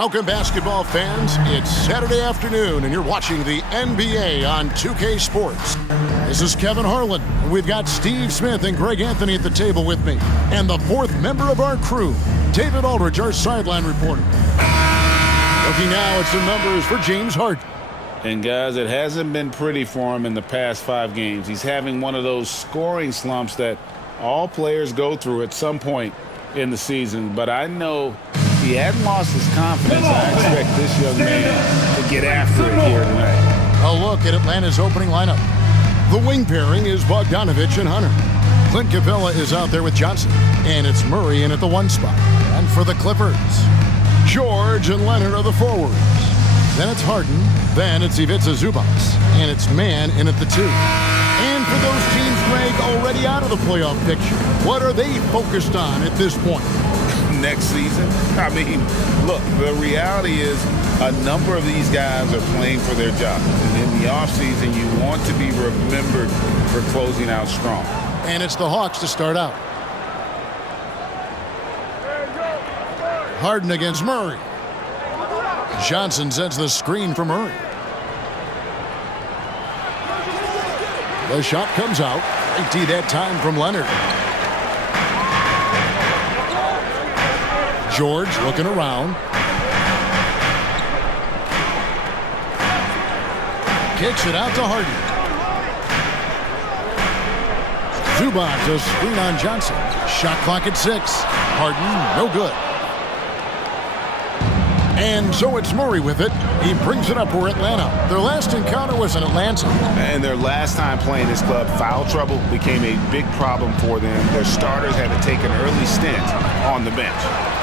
Welcome, basketball fans. It's Saturday afternoon, and you're watching the NBA on 2K Sports. This is Kevin Harlan. We've got Steve Smith and Greg Anthony at the table with me. And the fourth member of our crew, David Aldridge, our sideline reporter. Looking now at some numbers for James Harden. And, guys, it hasn't been pretty for him in the past 5 games. He's having one of those scoring slumps that all players go through at some point in the season. But I know he hadn't lost his confidence. I expect this young man to get after it here tonight. A look at Atlanta's opening lineup. The wing pairing is Bogdanovich and Hunter. Clint Capella is out there with Johnson. And it's Murray in at the 1 spot. And for the Clippers, George and Leonard are the forwards. Then it's Harden. Then it's Ivica Zubac. And it's Mann in at the 2. And for those teams, Greg, already out of the playoff picture, what are they focused on at this point? Next season? I mean, look, the reality is a number of these guys are playing for their jobs. And in the offseason, you want to be remembered for closing out strong. And it's the Hawks to start out. Harden against Murray. Johnson sends the screen for Murray. The shot comes out. 80 that time from Leonard. George looking around. Kicks it out to Harden. Zubac, a screen on Johnson. Shot clock at 6. Harden, no good. And so it's Murray with it. He brings it up for Atlanta. Their last encounter was in Atlanta. And their last time playing this club, foul trouble became a big problem for them. Their starters had to take an early stint on the bench.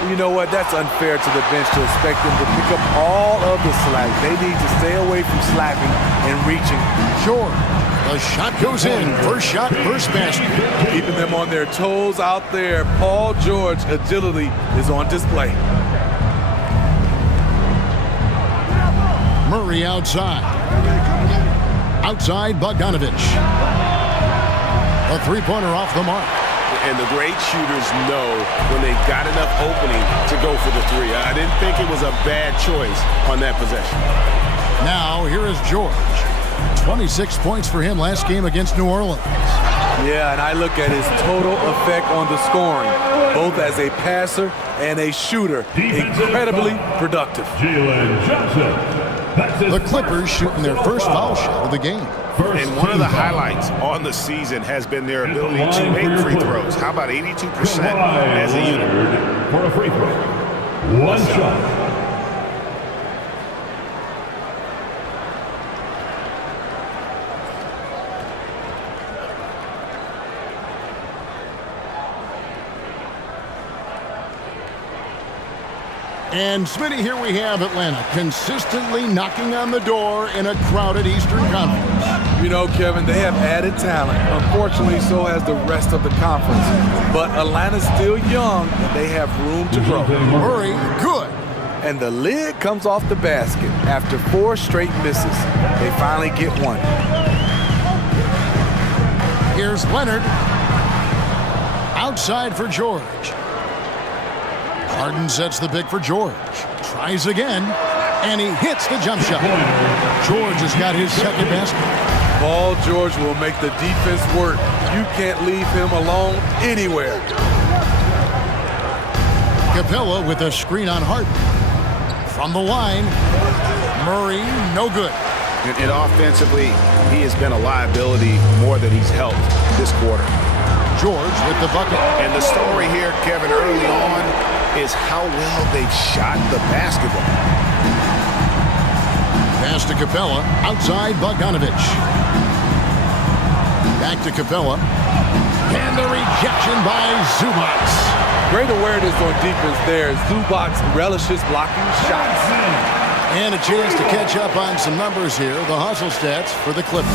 You know what? That's unfair to the bench to expect them to pick up all of the slack. They need to stay away from slacking and reaching. Sure. The shot goes in. First shot, first basket. Keeping them on their toes out there. Paul George agility is on display. Murray outside. Outside, Bogdanovich. A three-pointer off the mark. And the great shooters know when they got enough opening to go for the 3. I didn't think it was a bad choice on that possession. Now, here is George. 26 points for him last game against New Orleans. Yeah, and I look at his total effect on the scoring, both as a passer and a shooter. Incredibly productive. The Clippers shooting their first foul shot of the game. And one of the highlights on the season has been their ability to make free throws. How about 82% as a unit? For a free throw. 1 shot. And Smitty, here we have Atlanta consistently knocking on the door in a crowded Eastern Conference. You know, Kevin, they have added talent. Unfortunately, so has the rest of the conference. But Atlanta's still young, and they have room to grow. Murray, good. And the lid comes off the basket. After 4 straight misses, they finally get one. Here's Leonard. Outside for George. Harden sets the pick for George. Tries again, and he hits the jump shot. George has got his second basket. Paul George will make the defense work. You can't leave him alone anywhere. Capella with a screen on Harden. From the line, Murray, no good. And offensively, he has been a liability more than he's helped this quarter. George with the bucket. And the story here, Kevin, early on is how well they've shot the basketball. Pass to Capella. Outside, Bogdanovich. Back to Capella. And the rejection by Zubac. Great awareness on defense there. Zubac relishes blocking shots. And a chance to catch up on some numbers here. The hustle stats for the Clippers.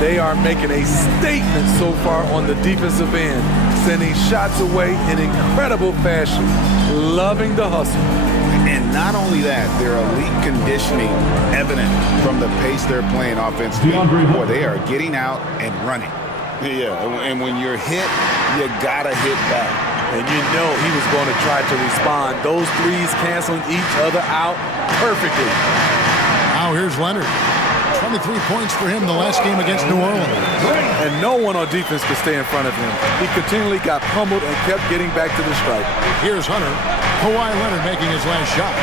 They are making a statement so far on the defensive end, sending shots away in incredible fashion. Loving the hustle. And not only that, their elite conditioning evident from the pace they're playing offensively. Boy, they are getting out and running. Yeah, and when you're hit, you gotta hit back. and you know he was going to try to respond. Those threes canceling each other out perfectly. Now here's Leonard. 23 points for him the last game against New Orleans. And no one on defense could stay in front of him. He continually got pummeled and kept getting back to the stripe. Here's Hunter. Kawhi Leonard making his last shot.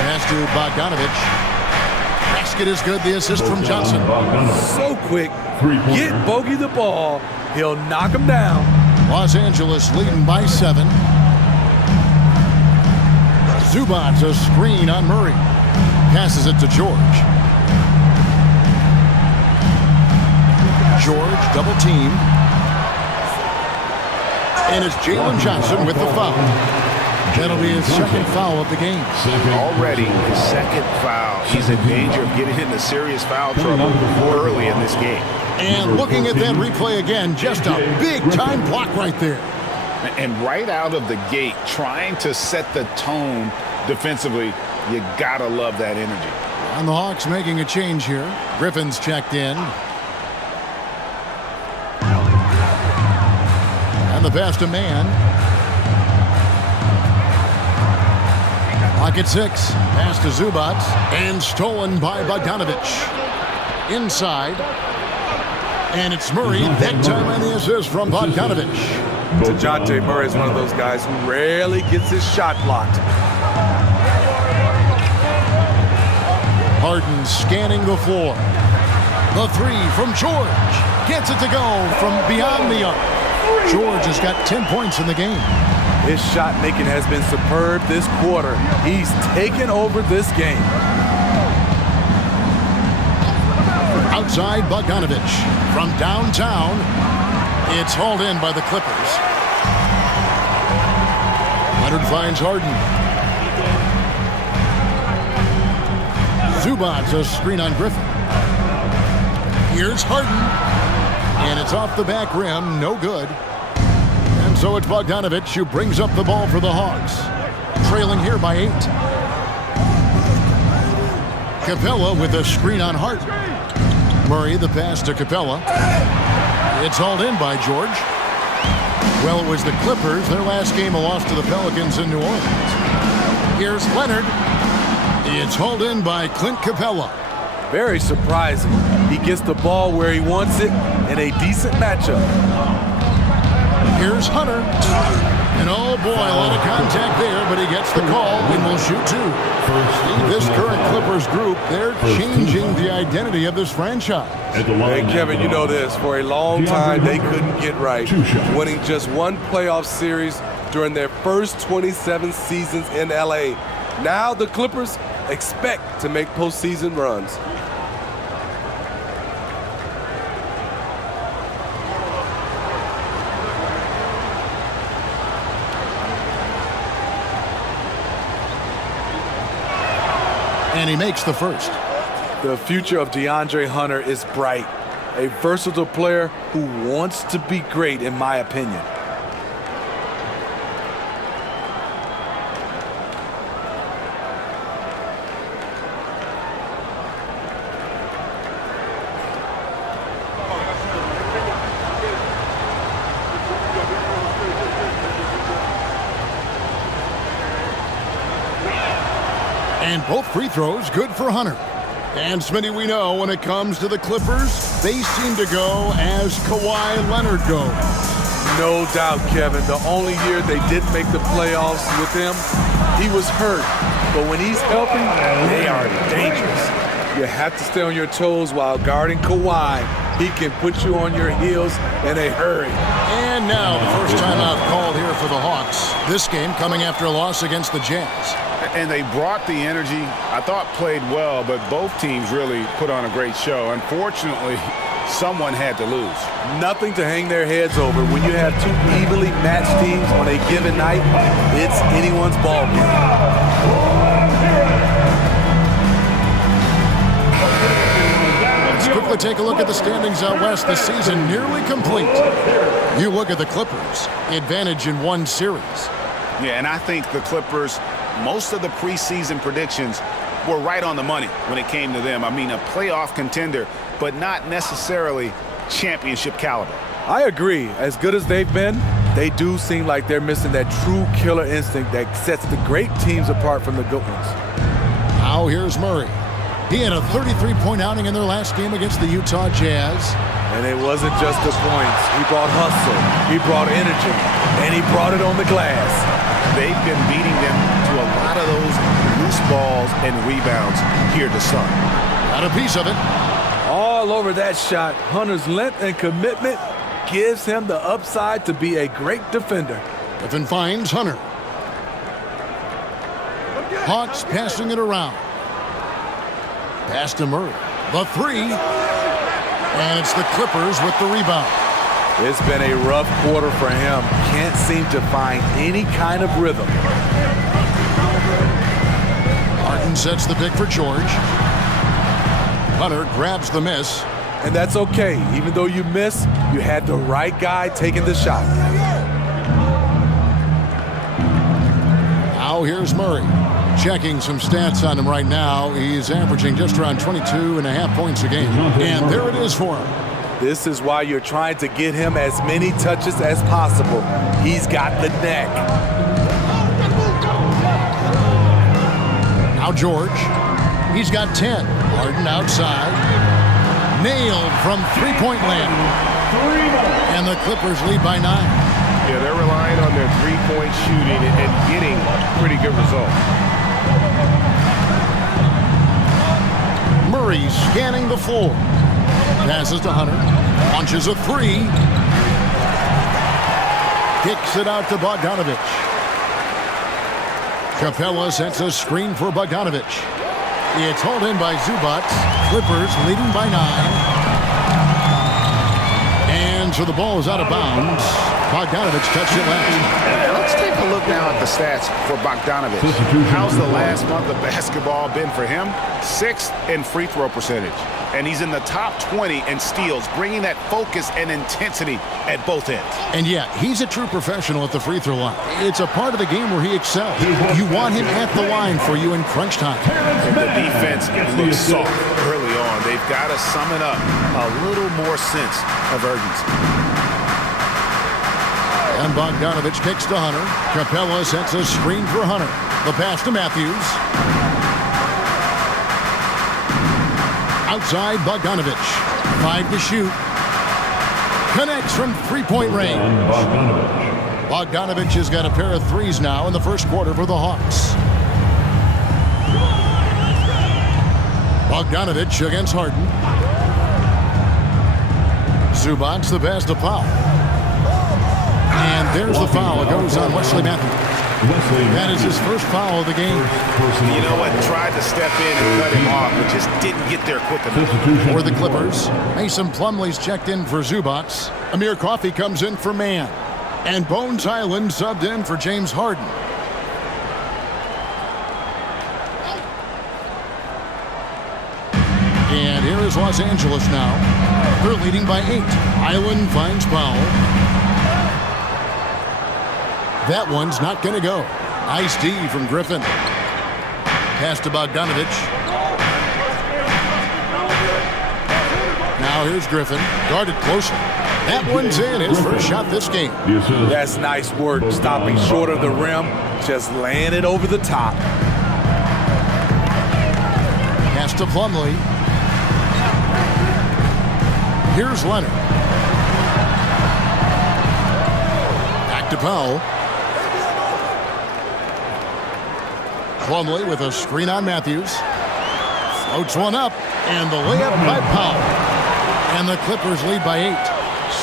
Pass to Bogdanovich. Basket is good. The assist from Johnson. So quick. Get Bogey the ball. He'll knock him down. Los Angeles leading by 7. Zubac's a screen on Murray. Passes it to George. George double team. And it's Jalen Johnson with the foul. That'll be his second foul of the game. Already his second foul. He's in danger of getting into serious foul trouble early in this game. And looking at that replay again, just a big-time block right there. And right out of the gate, trying to set the tone defensively, you gotta love that energy. And the Hawks making a change here. Griffin's checked in. And the pass to man. Pocket 6. Pass to Zubac. And stolen by Bogdanovich. Inside. And it's Murray. That time on the assist from Bogdanovich. DeJounte Murray is one of those guys who rarely gets his shot blocked. Harden scanning the floor. The 3 from George. Gets it to go from beyond the arc. George has got 10 points in the game. His shot making has been superb this quarter. He's taken over this game. Outside Bogdanovich. From downtown, it's hauled in by the Clippers. Leonard finds Harden. Zubac's a screen on Griffin. Here's Harden. And it's off the back rim. No good. And so it's Bogdanovich who brings up the ball for the Hawks. Trailing here by 8. Capella with a screen on Harden. Murray the pass to Capella. It's hauled in by George. Well, it was the Clippers. Their last game a loss to the Pelicans in New Orleans. Here's Leonard. It's hauled in by Clint Capella. Very surprising. He gets the ball where he wants it in a decent matchup. Here's Hunter. And oh boy, a lot of contact there, but he gets the call and will shoot 2. This current Clippers group, they're changing the identity of this franchise. Hey, Kevin, you know this. For a long time, they couldn't get right. Winning just one playoff series during their first 27 seasons in L.A. Now the Clippers expect to make postseason runs. And he makes the first. The future of DeAndre Hunter is bright. A versatile player who wants to be great, in my opinion. And both free throws good for Hunter. And Smitty, we know when it comes to the Clippers, they seem to go as Kawhi Leonard goes. No doubt, Kevin. The only year they didn't make the playoffs with him, he was hurt. But when he's healthy, they are dangerous. You have to stay on your toes while guarding Kawhi. He can put you on your heels in a hurry. And now the first timeout called here for the Hawks. This game coming after a loss against the Jazz. And they brought the energy. I thought played well, but both teams really put on a great show. Unfortunately, someone had to lose. Nothing to hang their heads over. When you have two evenly matched teams on a given night, it's anyone's ball game. Let's quickly take a look at the standings out west. The season nearly complete. You look at the Clippers, advantage in one series. Yeah, and I think the Clippers, most of the preseason predictions were right on the money when it came to them. I mean, a playoff contender, but not necessarily championship caliber. I agree. As good as they've been, they do seem like they're missing that true killer instinct that sets the great teams apart from the good ones. Now here's Murray. He had a 33-point outing in their last game against the Utah Jazz. And it wasn't just the points. He brought hustle, he brought energy, and he brought it on the glass. They've been beating them to a lot of those loose balls and rebounds here to start. Got a piece of it. All over that shot. Hunter's length and commitment gives him the upside to be a great defender. Griffin finds Hunter. Hawks passing it around. Pass to Murray. The three. And it's the Clippers with the rebound. It's been a rough quarter for him. Can't seem to find any kind of rhythm. Harden sets the pick for George. Hunter grabs the miss. And that's okay. Even though you miss, you had the right guy taking the shot. Now here's Murray. Checking some stats on him right now. He's averaging just around 22.5 points a game. And there it is for him. This is why you're trying to get him as many touches as possible. He's got the neck. Now George. He's got 10. Harden outside. Nailed from three-point land. And the Clippers lead by 9. Yeah, they're relying on their three-point shooting and getting pretty good results. Murray scanning the floor. Passes to Hunter. Launches a three. Kicks it out to Bogdanovich. Capella sets a screen for Bogdanovich. It's hauled in by Zubac. Clippers leading by 9. And so the ball is out of bounds. Bogdanovich touched it last. Let's take a look now at the stats for Bogdanovich. How's the last month of basketball been for him? 6th in free throw percentage. And he's in the top 20 in steals, bringing that focus and intensity at both ends. And yeah, he's a true professional at the free throw line. It's a part of the game where he excels. You want him at the line for you in crunch time. And the defense looks soft early on. They've got to sum it up a little more sense of urgency. And Bogdanovich kicks to Hunter. Capella sets a screen for Hunter. The pass to Matthews. Outside Bogdanovich. 5 to shoot. Connects from three-point range. Bogdanovich has got a pair of threes now in the first quarter for the Hawks. Bogdanovich against Harden. Zubac the pass to Powell. And there's the foul. It goes on Wesley Matthews. That is his first foul of the game. You know what? Tried to step in and cut him off, but just didn't get there quick enough. For the Clippers, Mason Plumlee's checked in for Zubac. Amir Coffey comes in for Mann. And Bones Highland subbed in for James Harden. And here is Los Angeles now. They're leading by 8. Highland finds Powell. That one's not going to go. Nice D from Griffin. Pass to Bogdanovich. Now here's Griffin. Guarded closely. That one's in. His first shot this game. That's nice work. Stopping short of the rim. Just laying it over the top. Pass to Plumlee. Here's Leonard. Back to Powell. Plumlee with a screen on Matthews. Floats one up, and the layup by Powell. And the Clippers lead by 8.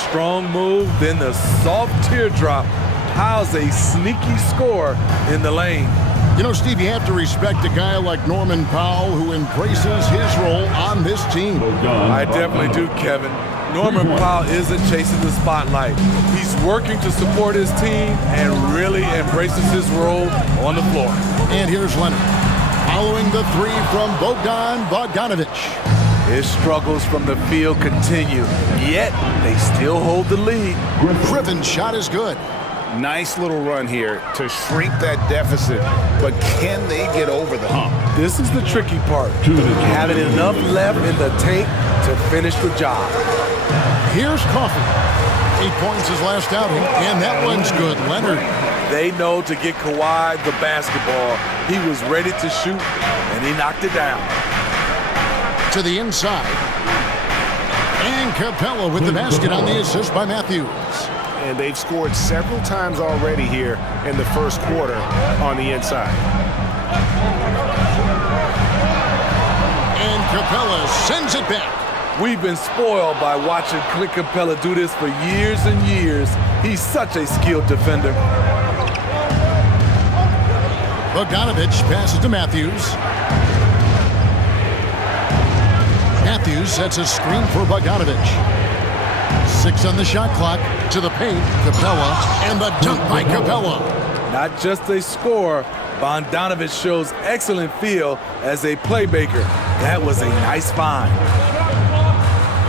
Strong move, then the soft teardrop. Powell's a sneaky score in the lane. You know, Steve, you have to respect a guy like Norman Powell who embraces his role on this team. I definitely do, Kevin. Norman Powell isn't chasing the spotlight. He's working to support his team and really embraces his role on the floor. And here's Leonard. Following the three from Bogdanovich. His struggles from the field continue, yet they still hold the lead. Griffin's shot is good. Nice little run here to shrink that deficit, but can they get over the hump? This is the tricky part. Having enough left in the tank to finish the job. Here's Coffey. 8 points his last outing, and that one's good. Leonard. They know to get Kawhi the basketball. He was ready to shoot, and he knocked it down. To the inside. And Capella with the basket on the assist by Matthews. And they've scored several times already here in the first quarter on the inside. And Capella sends it back. We've been spoiled by watching Clint Capella do this for years and years. He's such a skilled defender. Bogdanovich passes to Matthews. Matthews sets a screen for Bogdanovich. 6 on the shot clock. To the paint, Capella, and the dunk by Capella. Not just a scorer, Bogdanovich shows excellent feel as a playmaker. That was a nice find.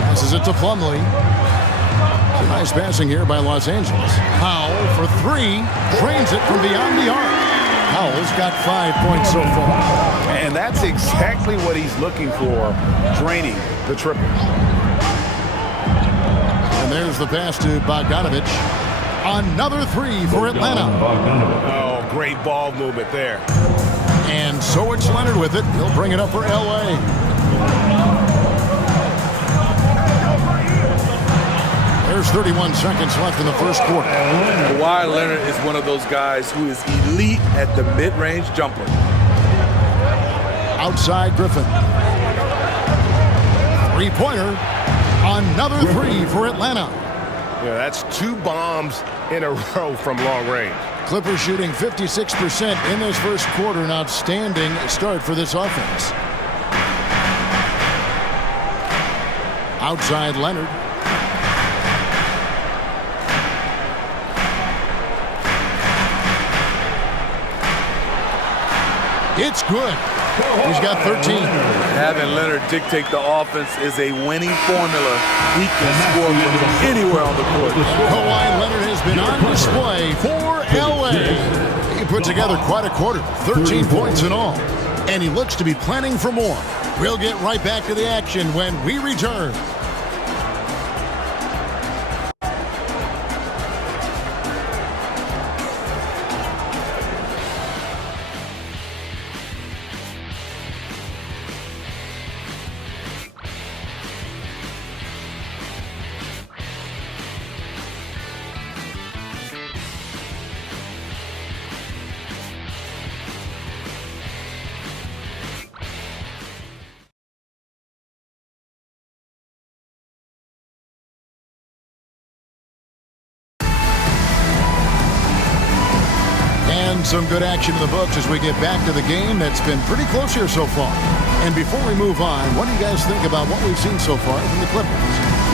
Passes it to Plumlee. Some nice passing here by Los Angeles. Powell for 3. Trains it from beyond the arc. Powell's got 5 points so far. And that's exactly what he's looking for, draining the triple. And there's the pass to Bogdanovich. Another 3 for Atlanta. Oh, great ball movement there. And so it's Leonard with it. He'll bring it up for L.A. There's 31 seconds left in the first quarter. Kawhi Leonard is one of those guys who is elite at the mid-range jumper. Outside Griffin. 3-pointer. Another 3 for Atlanta. Yeah, that's 2 bombs in a row from long range. Clippers shooting 56% in this first quarter. An outstanding start for this offense. Outside Leonard. It's good. He's got 13. Having Leonard dictate the offense is a winning formula. He can score from anywhere on the court. Kawhi Leonard has been on display for L.A. He put together quite a quarter, 13 points in all. And he looks to be planning for more. We'll get right back to the action when we return. Some good action in the books as we get back to the game that's been pretty close here so far. And before we move on, what do you guys think about what we've seen so far from the Clippers?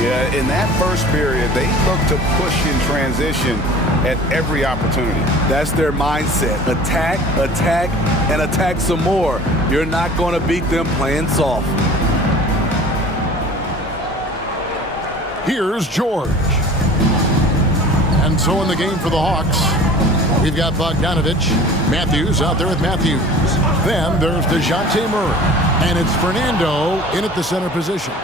Yeah, in that first period, they looked to push in transition at every opportunity. That's their mindset. Attack, attack, and attack some more. You're not going to beat them playing soft. Here's George. And so in the game for the Hawks, we've got Bogdanovich. Matthews out there with Matthews. Then there's DeJounte Murray. And it's Fernando in at the center position.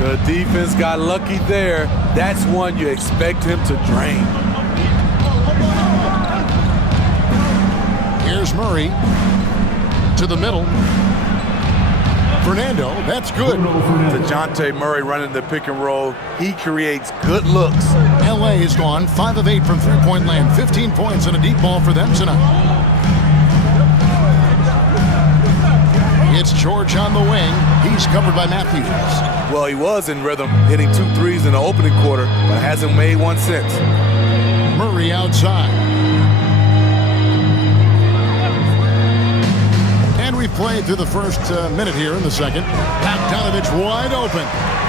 The defense got lucky there. That's one you expect him to drain. Here's Murray to the middle. Fernando, that's good. DeJounte Murray running the pick and roll. He creates good looks. L.A. has gone 5 of 8 from three-point land. 15 points and a deep ball for them tonight. It's George on the wing. He's covered by Matthews. Well, he was in rhythm, hitting 2 threes in the opening quarter, but hasn't made one since. Murray outside. And we've played through the first minute here in the second. Bogdanovich wide open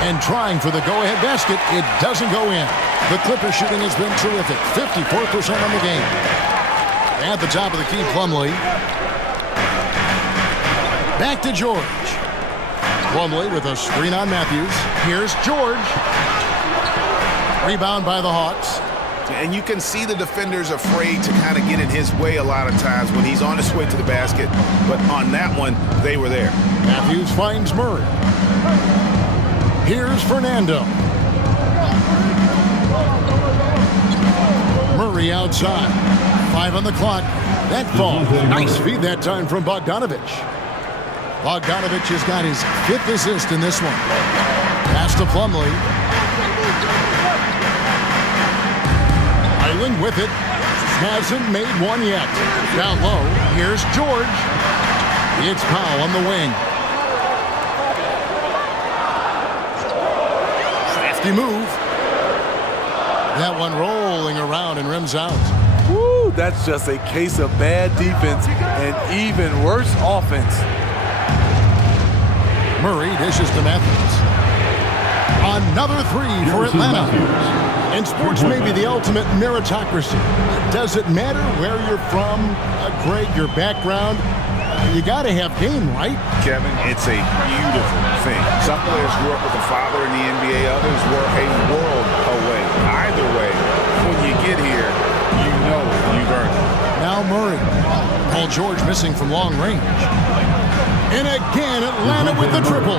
and trying for the go-ahead basket. It doesn't go in. The Clippers shooting has been terrific. 54% on the game. At the top of the key, Plumlee. Back to George. Plumlee with a screen on Matthews. Here's George. Rebound by the Hawks. And you can see the defenders afraid to kind of get in his way a lot of times when he's on his way to the basket. But on that one, they were there. Matthews finds Murray. Here's Fernando. Murray outside. 5 on the clock. That falls. Nice feed that time from Bogdanovich. Bogdanovich has got his 5th assist in this one. Pass to Plumlee. Island with it. Hasn't made one yet. Down low. Here's George. It's Powell on the wing. Crafty move. That one rolling around and rims out. Woo, that's just a case of bad defense and even worse offense. Murray dishes to Matthews. Another 3 for Atlanta. And sports may be the ultimate meritocracy. Does it matter where you're from, Greg, your background? You got to have game, right? Kevin, it's a beautiful thing. Some players grew up with a father in the NBA. Others were a world away. Either way, when you get here, you know you've earned it. Now Murray. Paul George missing from long range. And again, Atlanta with the triple.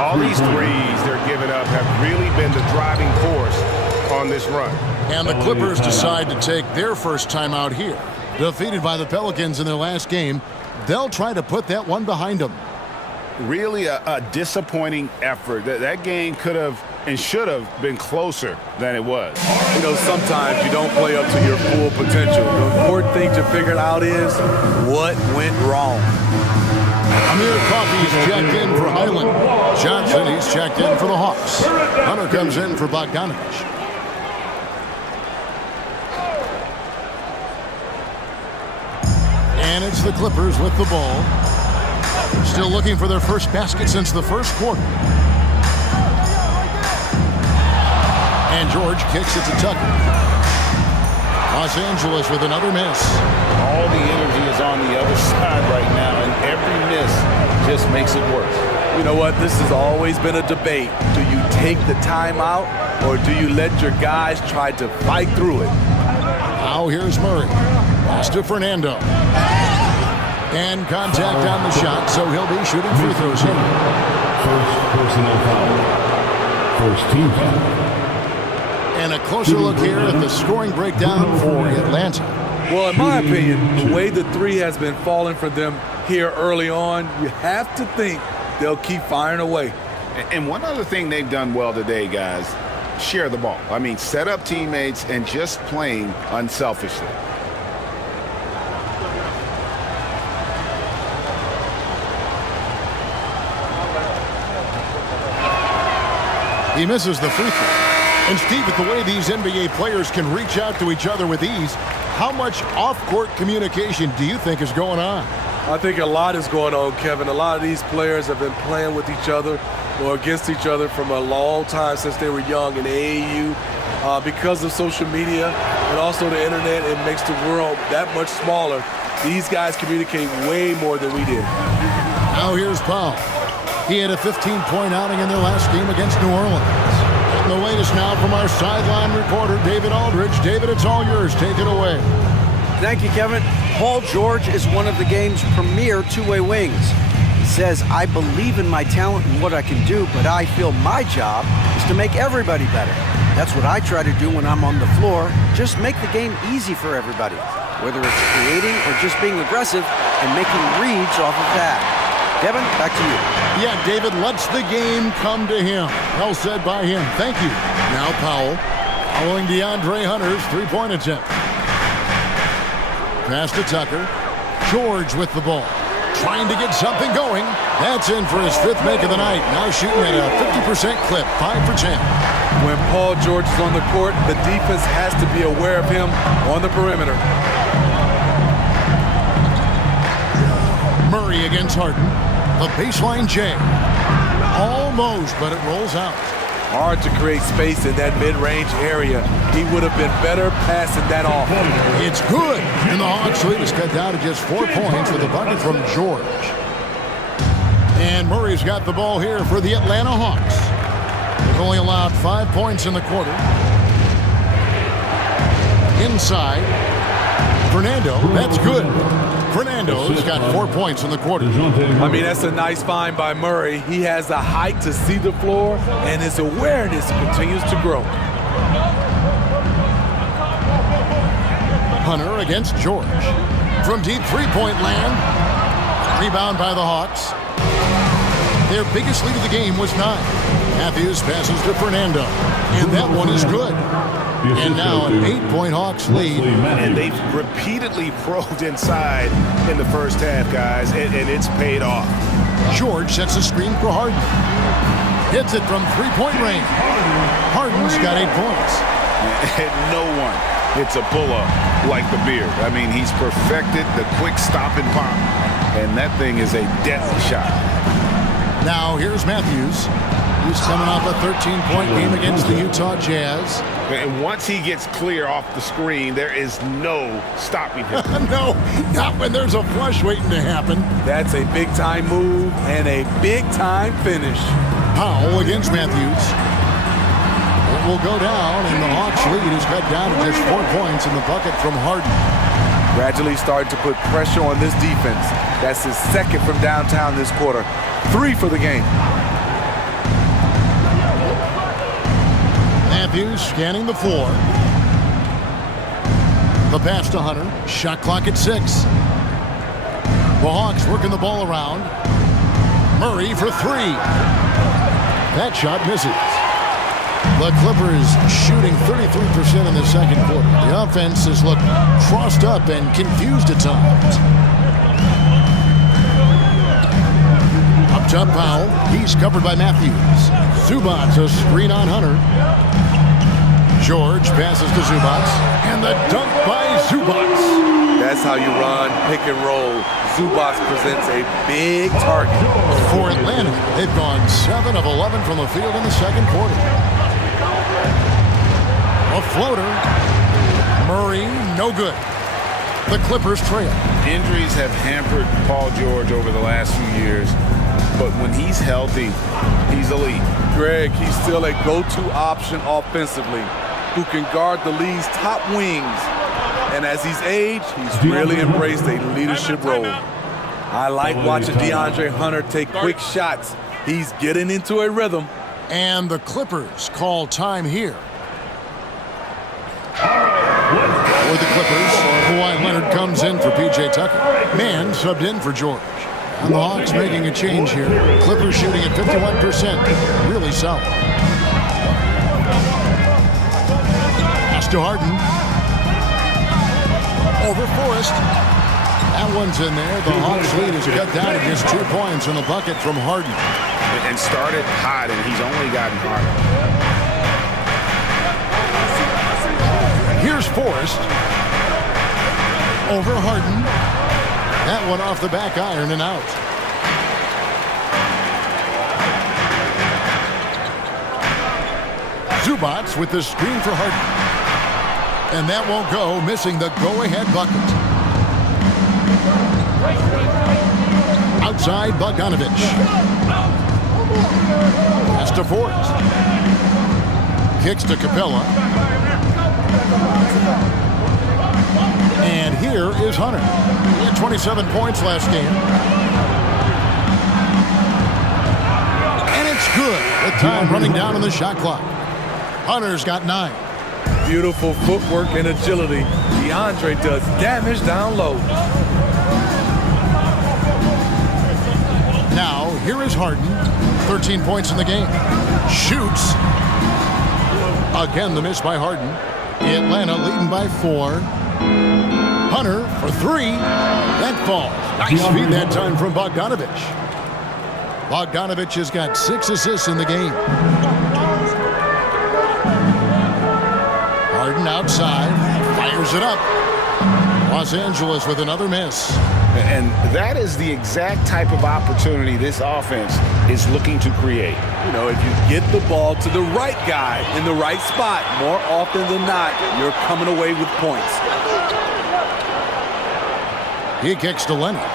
All these threes they're giving up have really been the driving force on this run. And the Clippers decide to take their first time out here. Defeated by the Pelicans in their last game, they'll try to put that one behind them. Really a disappointing effort. That game could have and should have been closer than it was. You know, sometimes you don't play up to your full potential. The important thing to figure out is what went wrong. Amir Coffey's checked in for Highland. Johnson, he's checked in for the Hawks. Hunter comes in for Bogdanovich. And it's the Clippers with the ball. Still looking for their first basket since the first quarter. And George kicks it to Tucker. Los Angeles with another miss. All the energy is on the other side right now, and every miss just makes it worse. You know what? This has always been a debate. Do you take the timeout, or do you let your guys try to fight through it? Now here's Murray. Pass to Fernando. And contact on the shot, so he'll be shooting free throws here. First personal foul. First team foul. And a closer look here at the scoring breakdown for Atlanta. Well, in my opinion, the way the three has been falling for them here early on, you have to think they'll keep firing away. And one other thing they've done well today, guys, share the ball. I mean, set up teammates and just playing unselfishly. He misses the free throw. And Steve, with the way these NBA players can reach out to each other with ease, how much off-court communication do you think is going on? I think a lot is going on, Kevin. A lot of these players have been playing with each other or against each other from a long time since they were young in AAU. Because of social media and also the internet, it makes the world that much smaller. These guys communicate way more than we did. Now here's Powell. He had a 15-point outing in their last game against New Orleans. The latest now from our sideline reporter, David Aldridge. David, it's all yours. Take it away. Thank you, Kevin. Paul George is one of the game's premier two-way wings. He says, I believe in my talent and what I can do, but I feel my job is to make everybody better. That's what I try to do when I'm on the floor. Just make the game easy for everybody, whether it's creating or just being aggressive and making reads off of that. Kevin, back to you. Yeah, David lets the game come to him. Well said by him. Thank you. Now Powell, following DeAndre Hunter's three-point attempt. Pass to Tucker. George with the ball. Trying to get something going. That's in for his 5th make of the night. Now shooting at a 50% clip, 5 for 10. When Paul George is on the court, the defense has to be aware of him on the perimeter. Murray against Harden. The baseline J. Almost, but it rolls out. Hard to create space in that mid-range area. He would have been better passing that off. It's good. And the Hawks lead is cut down to just 4 points with a bucket from George. And Murray's got the ball here for the Atlanta Hawks. They've only allowed 5 points in the quarter. Inside. Fernando, that's good. Fernando's got 4 points in the quarter. I mean, that's a nice find by Murray. He has the height to see the floor, and his awareness continues to grow. Hunter against George. From deep three-point land. Rebound by the Hawks. Their biggest lead of the game was 9. Matthews passes to Fernando. And that one is good. And now an 8-point Hawks lead. And they've repeatedly probed inside in the first half, guys, and it's paid off. George sets a screen for Harden. Hits it from three-point range. Harden's got 8 points. And no one hits a pull-up like the Beard. I mean, he's perfected the quick stop and pop. And that thing is a deadly shot. Now here's Matthews. He's coming off a 13-point game against the Utah Jazz. And once he gets clear off the screen, there is no stopping him. No, not when there's a flush waiting to happen. That's a big-time move and a big-time finish. Powell against Matthews. It will go down, and the Hawks lead is cut down to just 4 points in the bucket from Harden. Gradually starting to put pressure on this defense. That's his second from downtown this quarter. 3 for the game. Matthews scanning the floor. The pass to Hunter. Shot clock at 6. The Hawks working the ball around. Murray for 3. That shot misses. The Clippers shooting 33% in the second quarter. The offense has looked crossed up and confused at times. Up top Powell. He's covered by Matthews. Zubac a screen on Hunter. George passes to Zubac. And the dunk by Zubac. That's how you run pick and roll. Zubac presents a big target. For Atlanta, they've gone 7 of 11 from the field in the second quarter. A floater. Murray, no good. The Clippers trail. Injuries have hampered Paul George over the last few years, but when he's healthy, he's elite. Greg, he's still a go-to option offensively, who can guard the league's top wings. And as he's aged, he's really embraced a leadership role. I like watching DeAndre Hunter take quick shots. He's getting into a rhythm. And the Clippers call time here. For the Clippers, Kawhi Leonard comes in for P.J. Tucker. Man subbed in for George. And the Hawks making a change here. Clippers shooting at 51%. Really solid. Pass to Harden. Over Forrest. That one's in there. The Hawks lead is cut down to just 2 points in the bucket from Harden. And started hot, and he's only gotten harder. Here's Forrest. Over Harden. That one off the back iron and out. Zubac with the screen for Harden. And that won't go, missing the go-ahead bucket. Outside, Bogdanovich. Pass to Forrest. Kicks to Capella. And here is Hunter. He had 27 points last game. And it's good. The time running down on the shot clock. Hunter's got 9. Beautiful footwork and agility. DeAndre does damage down low. Now, here is Harden. 13 points in the game. Shoots. Again, the miss by Harden. Atlanta leading by 4. Hunter for 3. That falls. Nice feed that time from Bogdanovich. Bogdanovich has got 6 assists in the game. Harden outside. Fires it up. Los Angeles with another miss. And that is the exact type of opportunity this offense is looking to create. You know, if you get the ball to the right guy in the right spot, more often than not, you're coming away with points. He kicks to Leonard.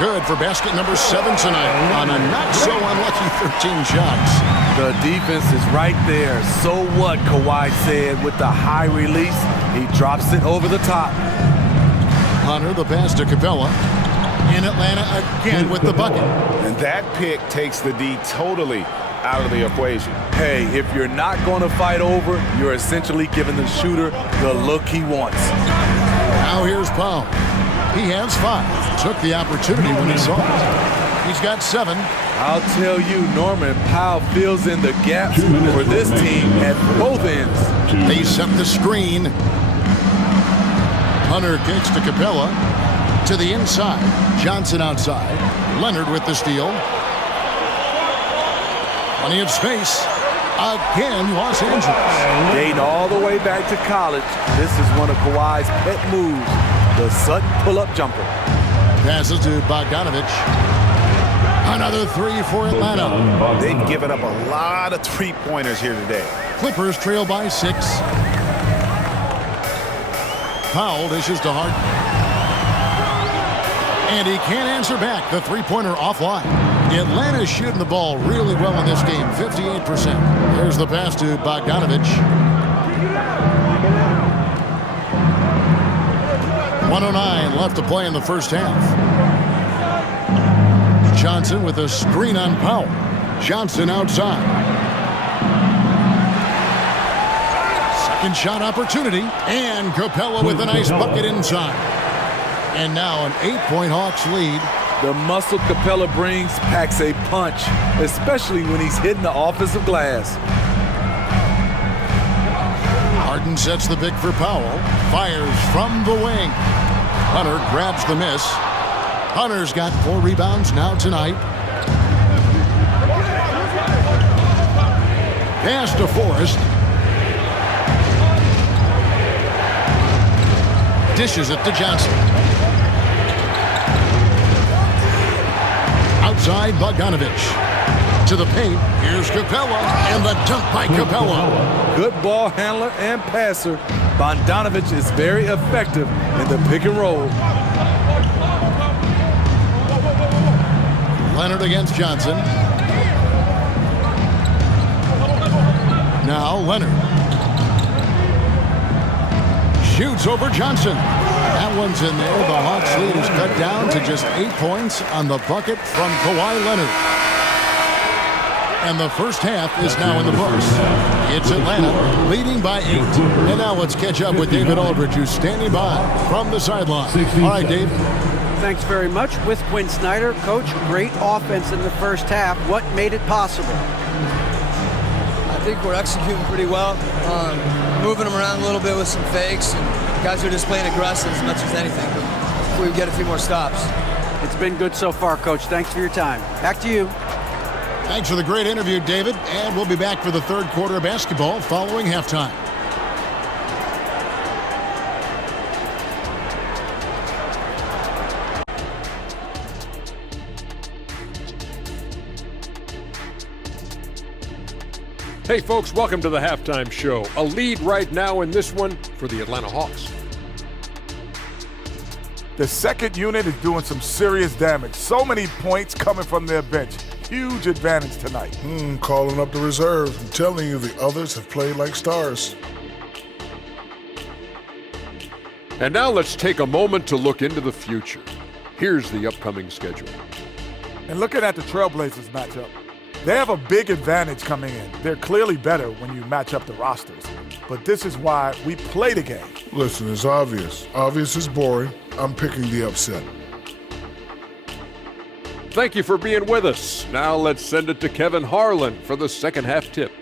Good for basket number 7 tonight on a not-so-unlucky 13 shots. The defense is right there. So what, Kawhi said with the high release. He drops it over the top. Hunter, the pass to Capella. And Atlanta again with the bucket. And that pick takes the D totally out of the equation. Hey, if you're not going to fight over, you're essentially giving the shooter the look he wants. Now here's Powell. He has 5. Took the opportunity when he saw it. He's got 7. I'll tell you, Norman Powell fills in the gaps for this team at both ends. They set the screen. Hunter kicks to Capella. To the inside. Johnson outside. Leonard with the steal. Plenty of space. Again, Los Angeles. Dating all the way back to college, this is one of Kawhi's pet moves, the Sutton pull-up jumper. Passes to Bogdanovich. Another 3 for Atlanta. They've given up a lot of three-pointers here today. Clippers trail by 6. Powell dishes to Harden. And he can't answer back. The three-pointer offline. Atlanta's shooting the ball really well in this game, 58%. There's the pass to Bogdanovich. 1:09 left to play in the first half. Johnson with a screen on Powell. Johnson outside. Second shot opportunity. And Capella with a nice bucket inside. And now an 8-point Hawks lead. The muscle Capella brings packs a punch, especially when he's hitting the offensive glass. Harden sets the pick for Powell. Fires from the wing. Hunter grabs the miss. Hunter's got 4 rebounds now tonight. Pass to Forrest. Dishes it to Johnson. Outside Bogdanovich. To the paint. Here's Capella. And the dunk by Capella. Good ball handler and passer. Bogdanovich is very effective in the pick and roll. Leonard against Johnson. Now Leonard. Shoots over Johnson. That one's in there. The Hawks lead is cut down to just 8 points on the bucket from Kawhi Leonard. And the first half is now in the books. It's Atlanta leading by 8. And now let's catch up with David Aldridge, who's standing by from the sideline. All right, Dave. Thanks very much. With Quinn Snyder, Coach, great offense in the first half. What made it possible? I think we're executing pretty well, moving them around a little bit with some fakes. And guys are just playing aggressive as much as anything. Hopefully we get a few more stops. It's been good so far, Coach. Thanks for your time. Back to you. Thanks for the great interview, David. And we'll be back for the third quarter of basketball following halftime. Hey folks, welcome to the halftime show. A lead right now in this one for the Atlanta Hawks. The second unit is doing some serious damage. So many points coming from their bench. Huge advantage tonight. Calling up the reserve. I'm telling you, the others have played like stars. And now let's take a moment to look into the future. Here's the upcoming schedule. And looking at the Trailblazers matchup, they have a big advantage coming in. They're clearly better when you match up the rosters. But this is why we play the game. Listen, it's obvious. Obvious is boring. I'm picking the upset. Thank you for being with us. Now let's send it to Kevin Harlan for the second half tip.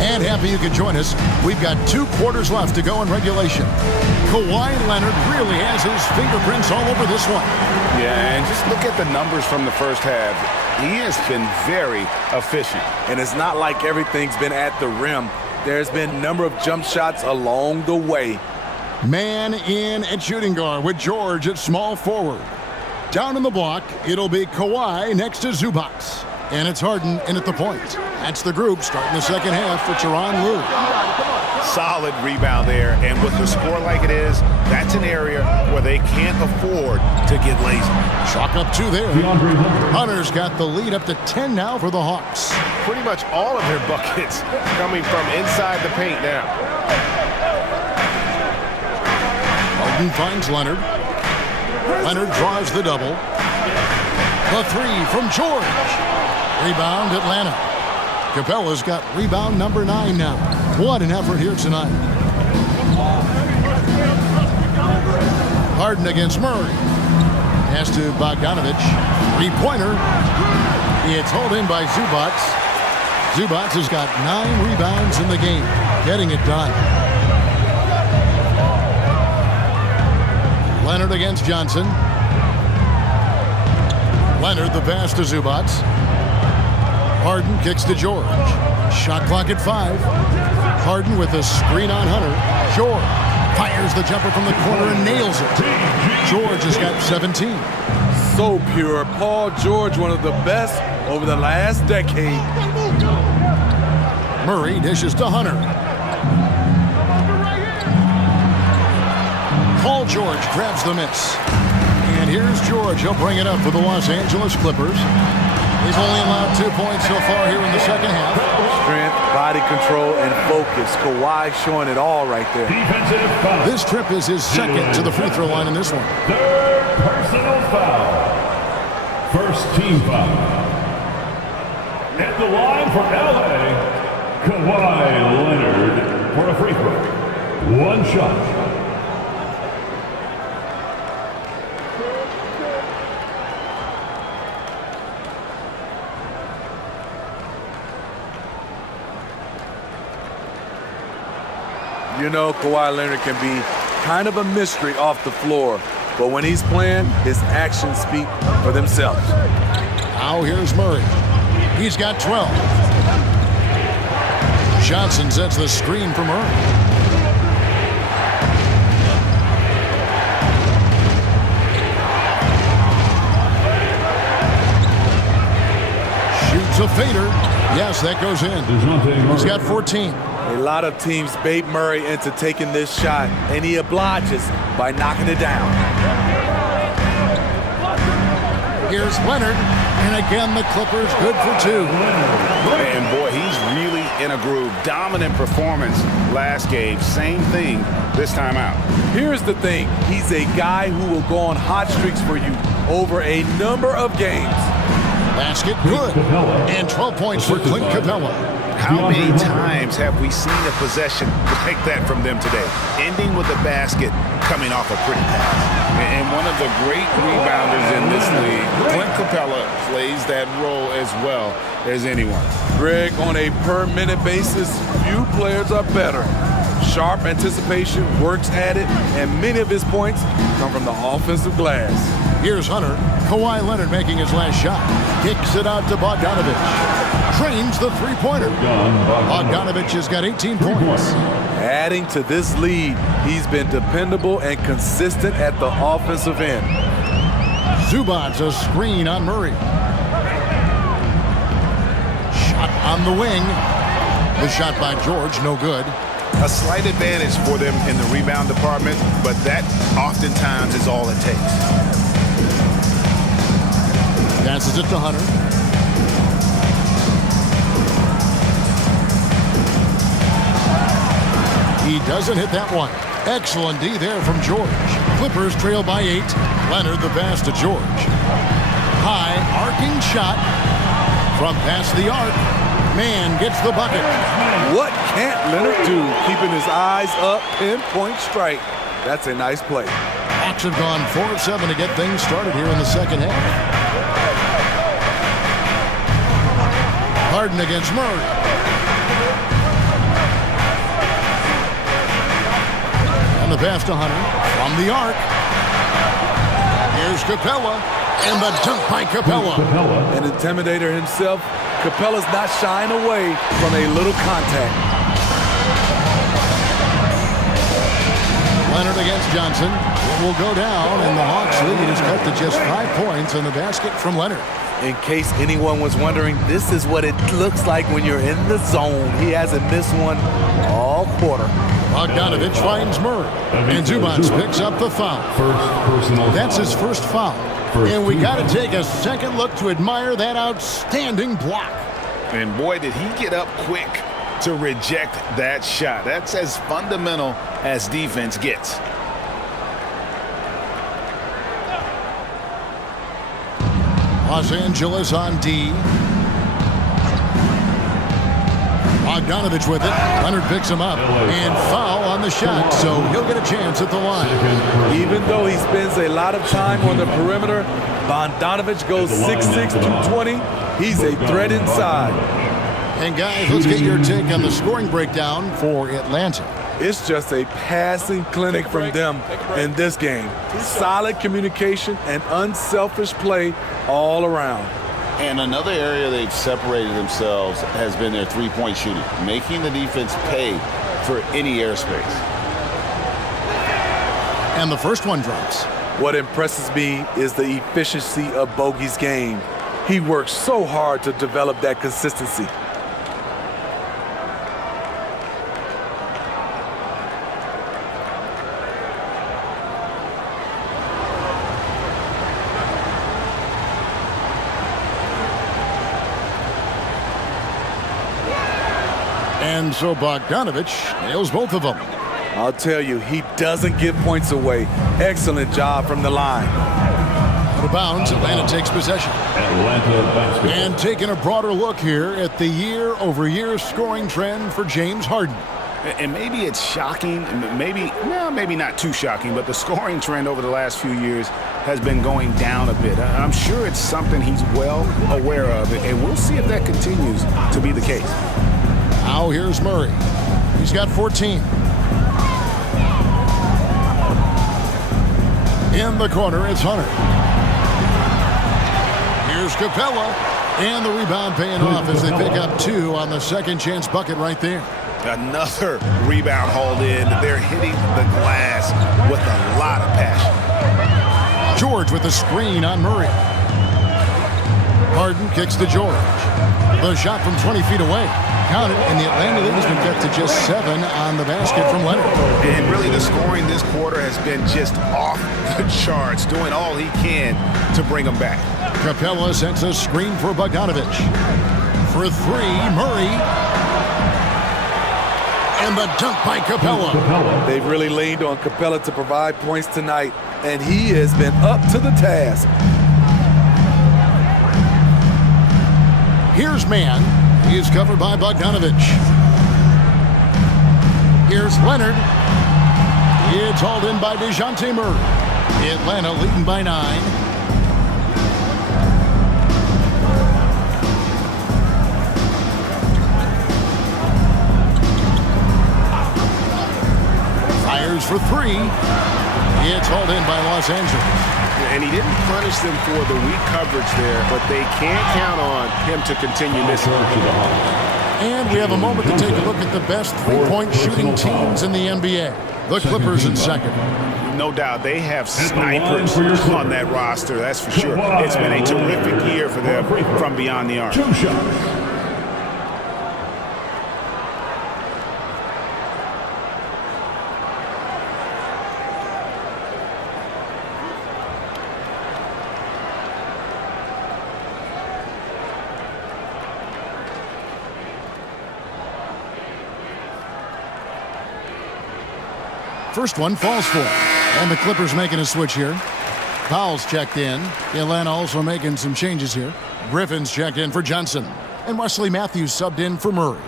And happy you could join us. We've got 2 quarters left to go in regulation. Kawhi Leonard really has his fingerprints all over this one. Yeah, and just look at the numbers from the first half. He has been very efficient. And it's not like everything's been at the rim. There's been a number of jump shots along the way. Man in at shooting guard with George at small forward. Down in the block, it'll be Kawhi next to Zubac. And it's Harden in at the point. That's the group starting the second half for Tyronn Lue. Solid rebound there, and with the score like it is, that's an area where they can't afford to get lazy. Chalk up 2 there. Hunter's got the lead up to 10 now for the Hawks. Pretty much all of their buckets coming from inside the paint now. Harden finds Leonard. Leonard draws the double. The 3 from George. Rebound Atlanta. Capella's got rebound number 9 now. What an effort here tonight. Harden against Murray. Pass to Bogdanovich. 3-pointer. It's hauled in by Zubats. Zubats has got 9 rebounds in the game. Getting it done. Leonard against Johnson. Leonard the pass to Zubats. Harden kicks to George. Shot clock at 5. Harden with a screen on Hunter. George fires the jumper from the corner and nails it. George has got 17. So pure. Paul George, one of the best over the last decade. Murray dishes to Hunter. Paul George grabs the miss. And here's George. He'll bring it up for the Los Angeles Clippers. He's only allowed 2 points so far here in the second half. Strength, body control, and focus. Kawhi showing it all right there. This trip is his second to the free throw line in this one. Third personal foul. First team foul. At the line for LA, Kawhi Leonard for a free throw. One shot. You know, Kawhi Leonard can be kind of a mystery off the floor, but when he's playing, his actions speak for themselves. Now here's Murray. He's got 12. Johnson sets the screen for Murray. Shoots a fader. Yes, that goes in. He's got 14. A lot of teams bait Murray into taking this shot, and he obliges by knocking it down. Here's Leonard, and again the Clippers good for 2. And boy, he's really in a groove. Dominant performance last game. Same thing this time out. Here's the thing. He's a guy who will go on hot streaks for you over a number of games. Basket good. And 12 points for Clint Capella. How many times have we seen a possession like that from them today? Ending with a basket coming off a pretty pass. And one of the great rebounders in this league, Clint Capella, plays that role as well as anyone. Greg, on a per-minute basis, few players are better. Sharp anticipation, works at it, and many of his points come from the offensive glass. Here's Hunter. Kawhi Leonard making his last shot. Kicks it out to Bogdanovich. Trains the 3-pointer. Bogdanovich has got 18 points. Adding to this lead, he's been dependable and consistent at the offensive end. Zubats a screen on Murray. Shot on the wing. The shot by George, no good. A slight advantage for them in the rebound department, but that oftentimes is all it takes. Passes it to Hunter. He doesn't hit that one. Excellent D there from George. Clippers trail by 8. Leonard the pass to George. High arcing shot from past the arc. Man gets the bucket. What can't Leonard do? Keeping his eyes up, pinpoint strike. That's a nice play. Hawks have gone 4 of 7 to get things started here in the second half. Harden against Murray. And the pass to Hunter from the arc. Here's Capella, and the dunk by Capella. An intimidator himself, Capella's not shying away from a little contact. Leonard against Johnson. It will go down, and the Hawks lead is cut to just 5 points in the basket from Leonard. In case anyone was wondering, this is what it looks like when you're in the zone. He hasn't missed one all quarter. Bogdanovich finds Murray, and Zubats picks up the foul. That's his first foul. And we got to take a second look to admire that outstanding block. And boy, did he get up quick to reject that shot. That's as fundamental as defense gets. Los Angeles on D. Bogdanovich with it. Leonard picks him up. And foul on the shot, so he'll get a chance at the line. Even though he spends a lot of time on the perimeter, Bogdanovich goes 6'6", 220. He's a threat inside. And guys, let's get your take on the scoring breakdown for Atlanta. It's just a passing clinic from them in this game. Solid communication and unselfish play all around. And another area they've separated themselves has been their three-point shooting, making the defense pay for any airspace. And the first one drops. What impresses me is the efficiency of Bogey's game. He works so hard to develop that consistency. And so Bogdanovich nails both of them. I'll tell you, he doesn't give points away. Excellent job from the line. Out of bounds, Atlanta takes possession. And taking a broader look here at the year-over-year scoring trend for James Harden. And maybe it's shocking, maybe not too shocking, but the scoring trend over the last few years has been going down a bit. I'm sure it's something he's well aware of, and we'll see if that continues to be the case. Now here's Murray. He's got 14. In the corner, it's Hunter. Here's Capella. And the rebound paying off as they pick up 2 on the second chance bucket right there. Another rebound hauled in. They're hitting the glass with a lot of passion. George with the screen on Murray. Harden kicks to George. The shot from 20 feet away. Counted, and the Atlanta League has been cut to just 7 on the basket from Leonard. And really the scoring this quarter has been just off the charts, doing all he can to bring them back. Capella sends a screen for Bogdanovich. For 3, Murray. And the dunk by Capella. They've really leaned on Capella to provide points tonight, and he has been up to the task. Here's Man. He is covered by Bogdanovich. Here's Leonard. It's hauled in by DeJounte Murray. Atlanta leading by 9. Fires for 3. It's hauled in by Los Angeles. And he didn't punish them for the weak coverage there, but they can't count on him to continue missing. And we have a moment to take a look at the best three-point shooting teams in the NBA. The Clippers in second. No doubt they have snipers on that roster, that's for sure. It's been a terrific year for them from beyond the arc. 2 shots. First one falls for. And the Clippers making a switch here. Powell's checked in. Atlanta also making some changes here. Griffin's checked in for Johnson. And Wesley Matthews subbed in for Murray.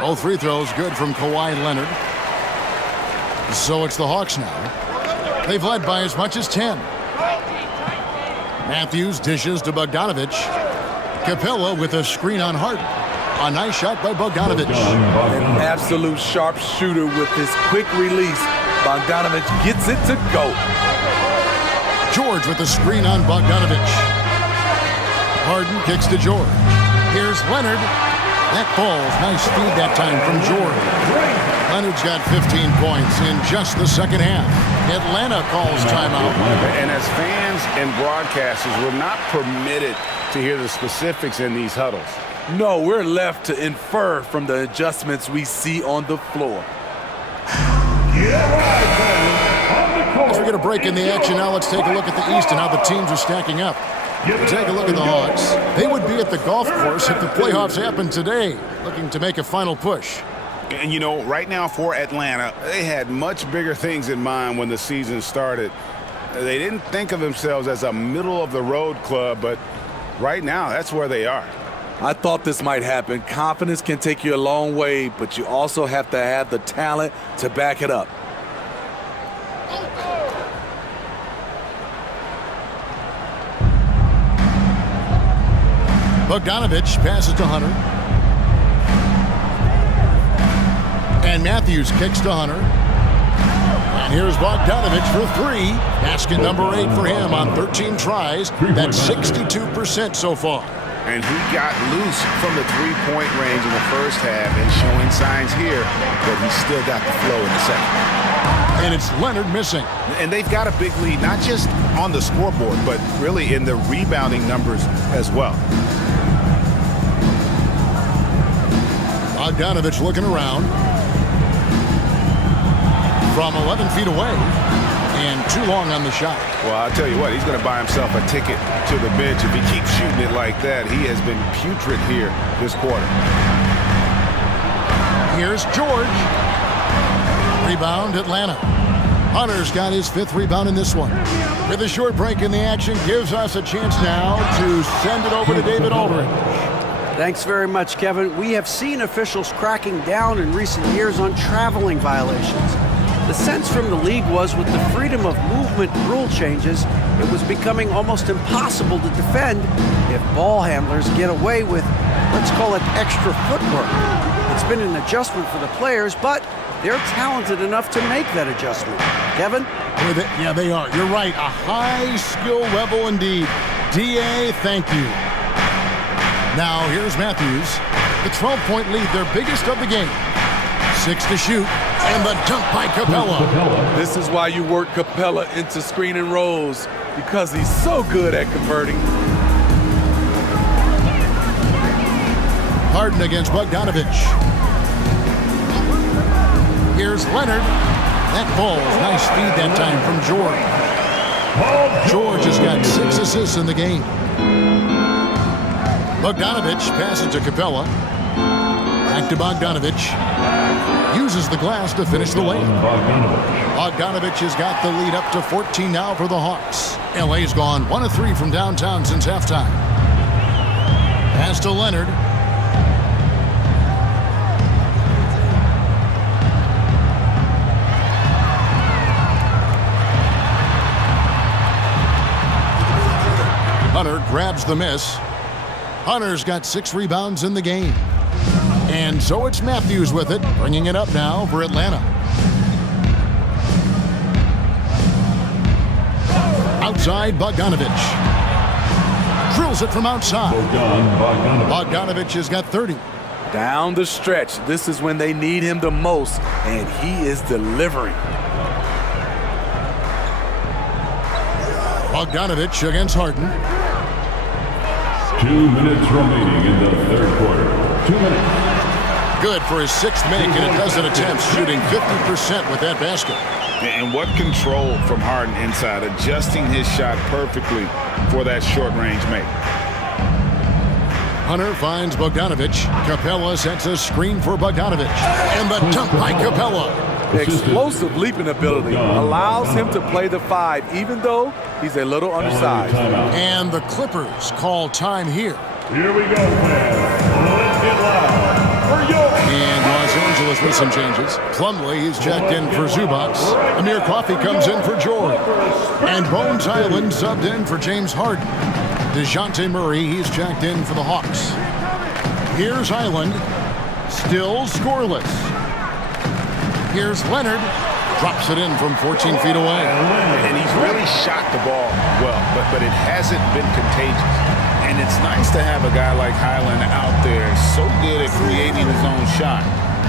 Both free throws good from Kawhi Leonard. So it's the Hawks now. They've led by as much as 10. Matthews dishes to Bogdanovich. Capella with a screen on Harden. A nice shot by Bogdanovich. An absolute sharpshooter with his quick release. Bogdanovich gets it to go. George with the screen on Bogdanovich. Harden kicks to George. Here's Leonard. That ball's nice feed that time from George. Leonard's got 15 points in just the second half. Atlanta calls timeout. And as fans and broadcasters, we're not permitted to hear the specifics in these huddles. No, we're left to infer from the adjustments we see on the floor. As we get a break in the action now, let's take a look at the East and how the teams are stacking up. We'll take a look at the Hawks. They would be at the golf course if the playoffs happened today, looking to make a final push. And, you know, right now for Atlanta, they had much bigger things in mind when the season started. They didn't think of themselves as a middle-of-the-road club, but right now, that's where they are. I thought this might happen. Confidence can take you a long way, but you also have to have the talent to back it up. Bogdanovich passes to Hunter. And Matthews kicks to Hunter. And here's Bogdanovich for three. Basket number 8 for him on 13 tries. That's 62% so far. And he got loose from the three-point range in the first half and showing signs here that he's still got the flow in the second. And it's Leonard missing. And they've got a big lead, not just on the scoreboard, but really in the rebounding numbers as well. Bogdanovich looking around from 11 feet away and too long on the shot. Well, I'll tell you what, he's going to buy himself a ticket to the bench if he keeps shooting it like that. He has been putrid here this quarter. Here's George. Rebound, Atlanta. Hunter's got his 5th rebound in this one. With a short break in the action, gives us a chance now to send it over to David Aldridge. Thanks very much, Kevin. We have seen officials cracking down in recent years on traveling violations. The sense from the league was with the freedom of movement rule changes, it was becoming almost impossible to defend if ball handlers get away with, let's call it, extra footwork. It's been an adjustment for the players, but they're talented enough to make that adjustment. Kevin? Yeah, they are. You're right. A high skill level indeed. DA, thank you. Now, here's Matthews. The 12-point lead, their biggest of the game. 6 to shoot, and the dunk by Capella. This is why you work Capella into screen and rolls, because he's so good at converting. Harden against Bogdanovich. Here's Leonard. That ball's nice feed that time from George. George has got 6 assists in the game. Bogdanovich passes to Capella. Back to Bogdanovich. Uses the glass to finish the layup. Bogdanovich has got the lead up to 14 now for the Hawks. LA's gone 1 of 3 from downtown since halftime. Pass to Leonard. Hunter grabs the miss. Hunter's got 6 rebounds in the game. And so it's Matthews with it, bringing it up now for Atlanta. Outside, Bogdanovich. Drills it from outside. Bogdanovich has got 30. Down the stretch, this is when they need him the most, and he is delivering. Bogdanovich against Harden. 2 minutes remaining in the third quarter. 2 minutes. Good for his 6th make in a dozen attempts, shooting 50% with that basket. And what control from Harden inside, adjusting his shot perfectly for that short-range make. Hunter finds Bogdanovich. Capella sets a screen for Bogdanovich. And the dunk by Capella. Explosive leaping ability allows him to play the 5, even though he's a little undersized. And the Clippers call time here. Here we go, fans. Let's get loud. And Los Angeles with some changes. Plumlee is checked in for Zubac. Amir Coffey comes in for George. And Bones Island subbed in for James Harden. DeJounte Murray, he's checked in for the Hawks. Here's Island, still scoreless. Here's Leonard, drops it in from 14 feet away. And he's really shot the ball well, but it hasn't been contagious. And it's nice to have a guy like Highland out there so good at creating his own shot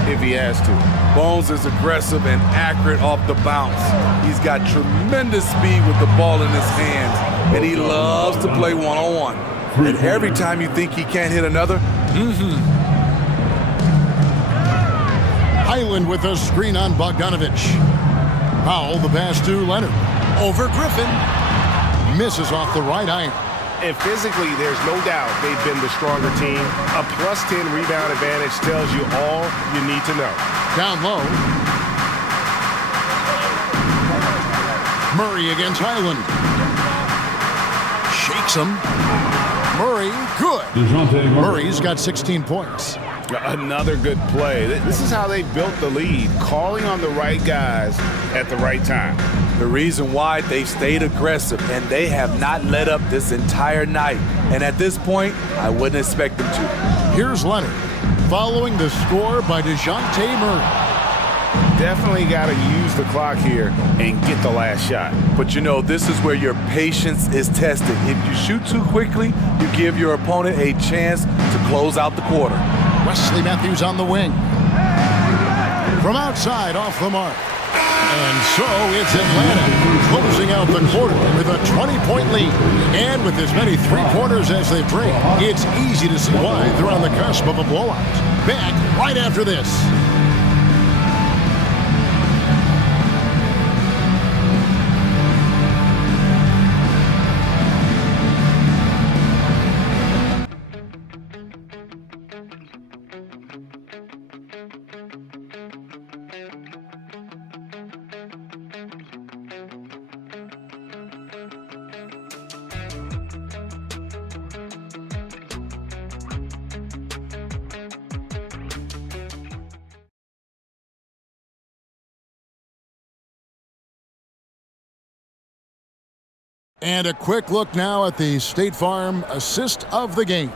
if he has to. Bones is aggressive and accurate off the bounce. He's got tremendous speed with the ball in his hands, and he loves to play one-on-one. And every time you think he can't hit another, Highland with a screen on Bogdanovich. Powell, the pass to Leonard. Over Griffin. Misses off the right iron. And physically, there's no doubt they've been the stronger team. A +10 rebound advantage tells you all you need to know. Down low. Murray against Highland. Shakes him. Murray, good. Murray's got 16 points. Another good play. This is how they built the lead, calling on the right guys at the right time. the reason why they've stayed aggressive, and they have not let up this entire night. And at this point, I wouldn't expect them to. Here's Leonard, following the score by DeJounte Murray. Definitely got to use the clock here and get the last shot. But you know, this is where your patience is tested. If you shoot too quickly, you give your opponent a chance to close out the quarter. Wesley Matthews on the wing. From outside, off the mark. And so it's Atlanta closing out the quarter with a 20-point lead. And with as many three-pointers as they bring, it's easy to see why they're on the cusp of a blowout. Back right after this. And a quick look now at the State Farm assist of the game.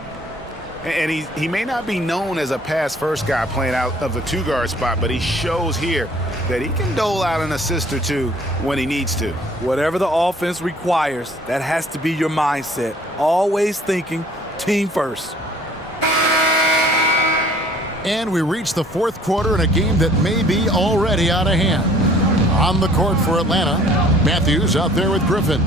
And he may not be known as a pass-first guy playing out of the two-guard spot, but he shows here that he can dole out an assist or two when he needs to. Whatever the offense requires, that has to be your mindset. Always thinking team first. And we reach the fourth quarter in a game that may be already out of hand. On the court for Atlanta, Matthews out there with Griffin.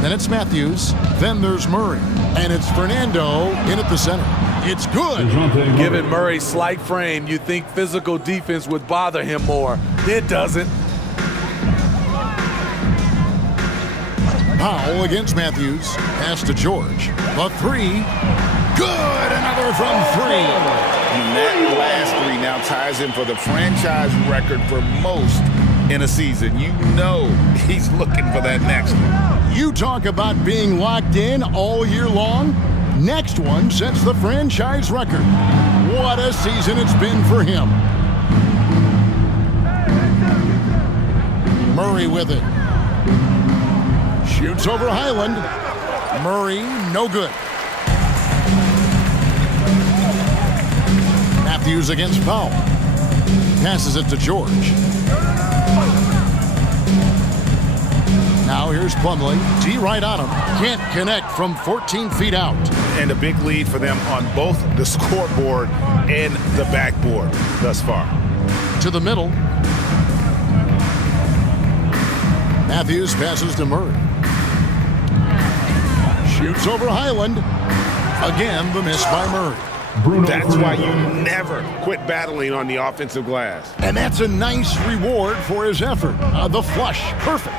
Then it's Matthews, then there's Murray, and it's Fernando in at the center. It's good. Given Murray's slight frame, you'd think physical defense would bother him more. It doesn't. Powell against Matthews, pass to George. The three, good, another from three. And that last three now ties him for the franchise record for most in a season. You know he's looking for that next one. You talk about being locked in all year long. Next one sets the franchise record. What a season it's been for him. Murray with it. Shoots over Highland. Murray, no good. Matthews against Powell. Passes it to George. Now here's Plumlee. D right on him. Can't connect from 14 feet out. And a big lead for them on both the scoreboard and the backboard thus far. To the middle. Matthews passes to Murray. Shoots over Highland. Again, the miss by Murray. That's why you never quit battling on the offensive glass. And that's a nice reward for his effort. The flush, perfect.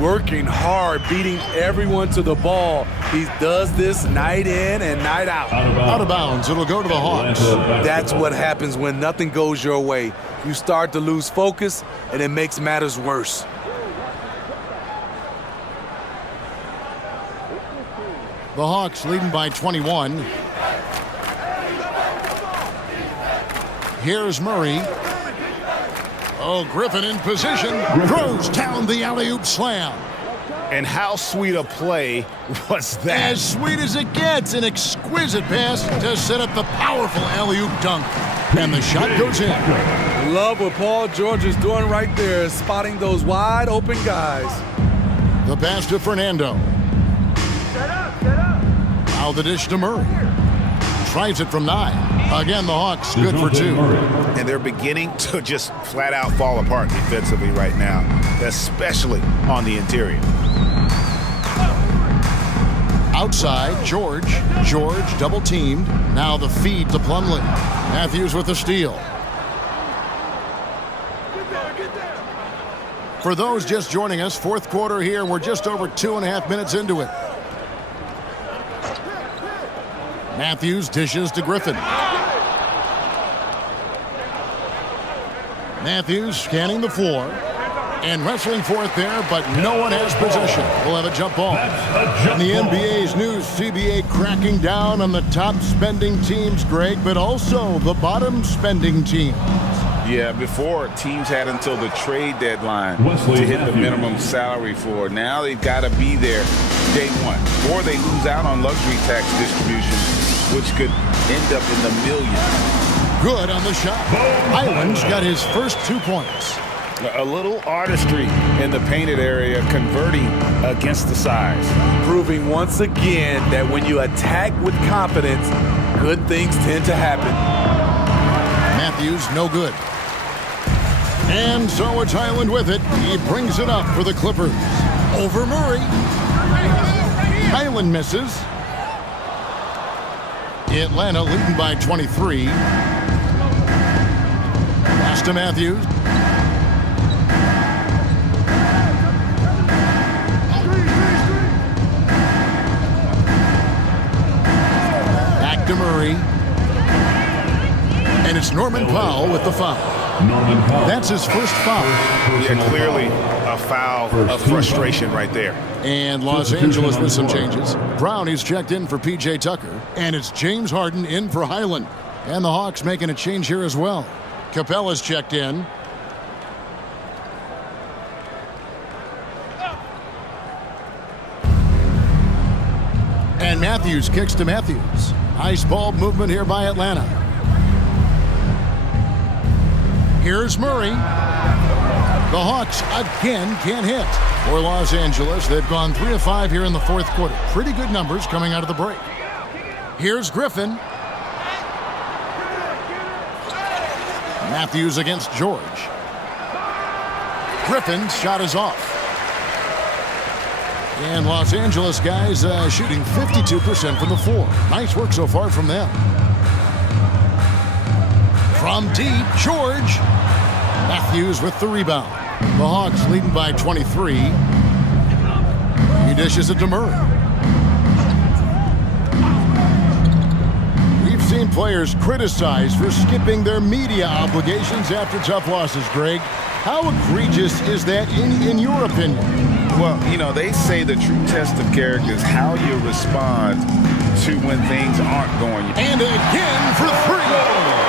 Working hard, beating everyone to the ball. He does this night in and night out. Out of bounds, it'll go to the Hawks. That's what happens when nothing goes your way. You start to lose focus, and it makes matters worse. The Hawks leading by 21. Here's Murray. Oh, Griffin in position. Throws down the alley-oop slam. And how sweet a play was that? As sweet as it gets. An exquisite pass to set up the powerful alley-oop dunk. And the shot goes in. Love what Paul George is doing right there, spotting those wide open guys. The pass to Fernando. Now the dish to Murray. Tries it from 9. Again, the Hawks good for 2. And they're beginning to just flat out fall apart defensively right now, especially on the interior. Outside, George double teamed. Now the feed to Plumlee. Matthews with the steal. For those just joining us, fourth quarter here, and we're just over 2.5 minutes into it. Matthews dishes to Griffin. Matthews scanning the floor and wrestling for it there, but no one has possession. We'll have a jump ball. And the NBA's new CBA cracking down on the top spending teams, Greg, but also the bottom spending teams. Yeah, before teams had until the trade deadline to hit the minimum salary floor. Now they've got to be there day one, or they lose out on luxury tax distribution, which could end up in the millions. Good on the shot. Highland's got his first 2 points. A little artistry in the painted area, converting against the size. Proving once again that when you attack with confidence, good things tend to happen. Matthews, no good. And so it's Highland with it. He brings it up for the Clippers. Over Murray. Highland misses. Atlanta leading by 23. Pass to Matthews. Back to Murray. And it's Norman Powell with the foul. That's his first foul. Yeah, clearly a foul of frustration right there. And Los Angeles with some changes. Brownie's checked in for P.J. Tucker. And it's James Harden in for Highland. And the Hawks making a change here as well. Capella's checked in. And Matthews kicks to Matthews. Nice ball movement here by Atlanta. Here's Murray. The Hawks again can't hit. For Los Angeles, they've gone 3 of 5 here in the fourth quarter. Pretty good numbers coming out of the break. Here's Griffin. Matthews against George. Griffin's shot is off. And Los Angeles guys shooting 52% from the floor. Nice work so far from them. From deep, George. Matthews with the rebound. The Hawks leading by 23. He dishes it to Murray. We've seen players criticized for skipping their media obligations after tough losses, Greg. How egregious is that in your opinion? Well, you know, they say the true test of character is how you respond to when things aren't going. And again for 3.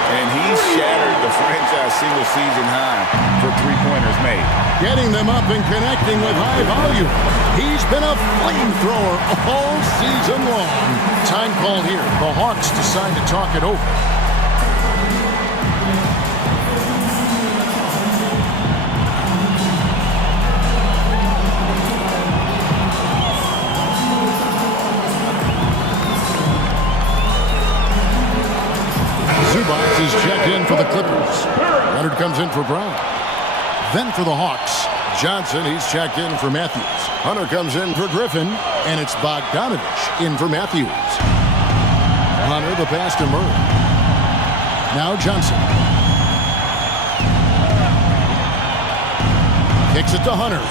And he shattered the franchise single-season high for three-pointers made. Getting them up and connecting with high volume. He's been a flamethrower all season long. Time called here. The Hawks decide to talk it over. Zubac is checked in for the Clippers. Leonard comes in for Brown. Then for the Hawks, Johnson, he's checked in for Matthews. Hunter comes in for Griffin, and it's Bogdanovich in for Matthews. Hunter, the pass to Murray. Now Johnson. Kicks it to Hunter.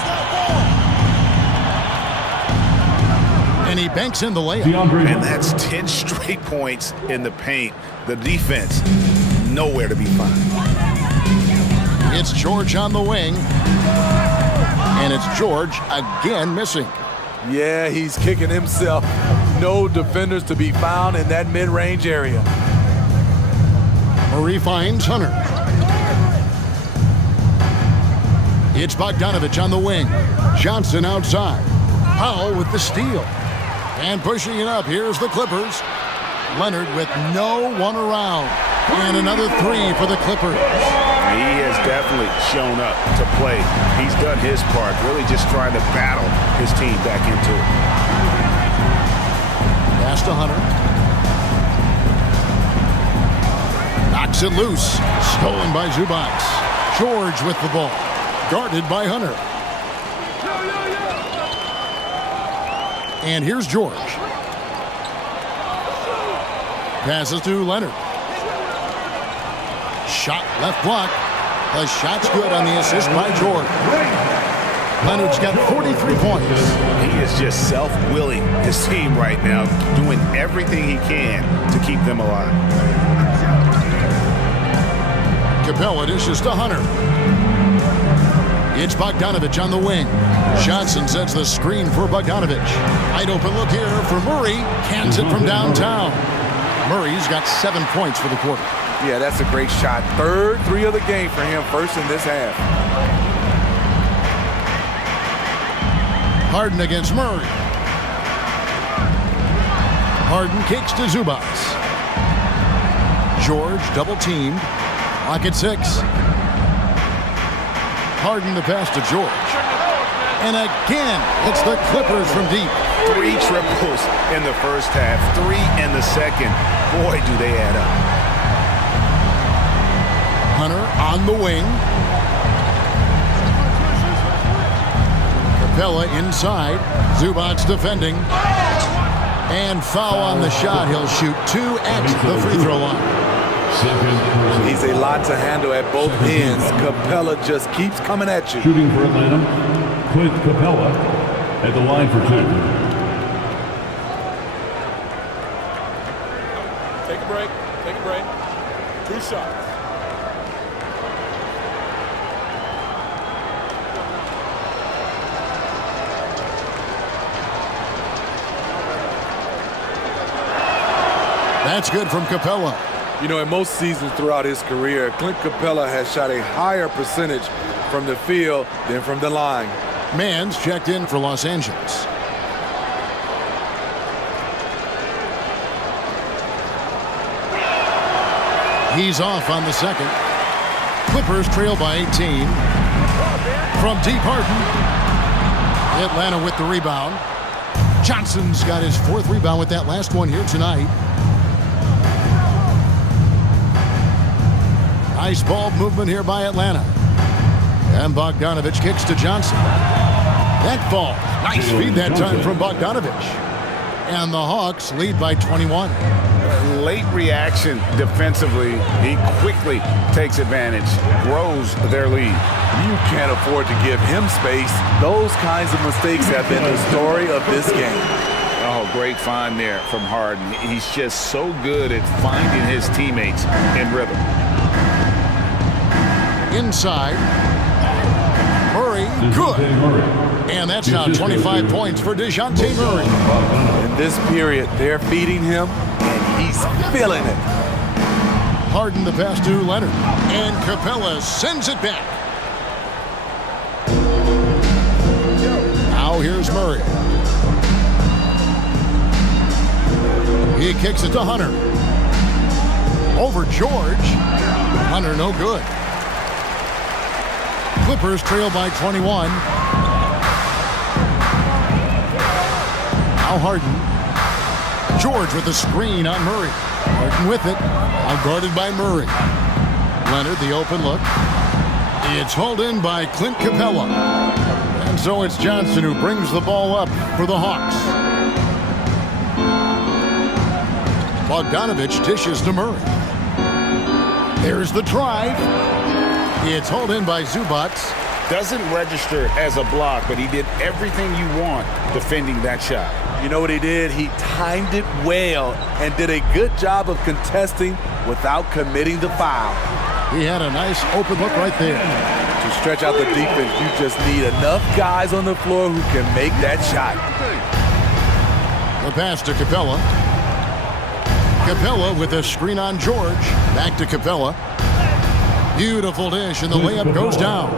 And he banks in the layup. And that's 10 straight points in the paint. The defense, nowhere to be found. It's George on the wing. And it's George again missing. Yeah, he's kicking himself. No defenders to be found in that mid-range area. Murray finds Hunter. It's Bogdanovich on the wing. Johnson outside. Powell with the steal. And pushing it up, here's the Clippers. Leonard with no one around. And another 3 for the Clippers. He has definitely shown up to play. He's done his part, really just trying to battle his team back into it. Pass to Hunter. Knocks it loose. Stolen by Zubac. George with the ball. Guarded by Hunter. And here's George. Passes to Leonard. Shot left block. The shot's good on the assist by George. Leonard's got 43 points. He is just self-willing his team right now, doing everything he can to keep them alive. Capella dishes to Hunter. It's Bogdanovich on the wing. Johnson sets the screen for Bogdanovich. Wide open look here for Murray. Cans it from downtown. Murray's got 7 points for the quarter. Yeah, that's a great shot. Third three of the game for him, first in this half. Harden against Murray. Harden kicks to Zubac. George double teamed. Lock at 6. Harden the pass to George. And again, it's the Clippers from deep. 3 triples in the first half, 3 in the second. Boy, do they add up. Hunter on the wing. Capella inside. Zubac defending. And foul on the shot. He'll shoot 2 at the free throw line. He's a lot to handle at both ends. Capella just keeps coming at you. Shooting for Atlanta, Clint Capella at the line for 2. Take a break. Take a break. 2 shots. That's good from Capella. You know, in most seasons throughout his career, Clint Capella has shot a higher percentage from the field than from the line. Mann's checked in for Los Angeles. He's off on the second. Clippers trail by 18. From deep, Harden. Atlanta with the rebound. Johnson's got his 4th rebound with that last one here tonight. Nice ball movement here by Atlanta. And Bogdanovich kicks to Johnson. That ball. Nice feed that time from Bogdanovich. And the Hawks lead by 21. Late reaction defensively. He quickly takes advantage, grows their lead. You can't afford to give him space. Those kinds of mistakes have been the story of this game. Oh, great find there from Harden. He's just so good at finding his teammates in rhythm. Inside. Murray, good. And that's now 25 points for DeJounte Murray. In this period, they're feeding him, and he's feeling it. Harden the pass to Leonard. And Capella sends it back. Now here's Murray. He kicks it to Hunter. Over George. Hunter no good. Clippers trail by 21. Now Harden. George with the screen on Murray. Harden with it. Now guarded by Murray. Leonard, the open look. It's hauled in by Clint Capella. And so it's Johnson who brings the ball up for the Hawks. Bogdanovich dishes to Murray. There's the drive. It's hauled in by Zubac. Doesn't register as a block, but he did everything you want defending that shot. You know what he did? He timed it well and did a good job of contesting without committing the foul. He had a nice open look right there. To stretch out the defense, you just need enough guys on the floor who can make that shot. The pass to Capella. Capella with a screen on George. Back to Capella. Beautiful dish, and the layup goes down.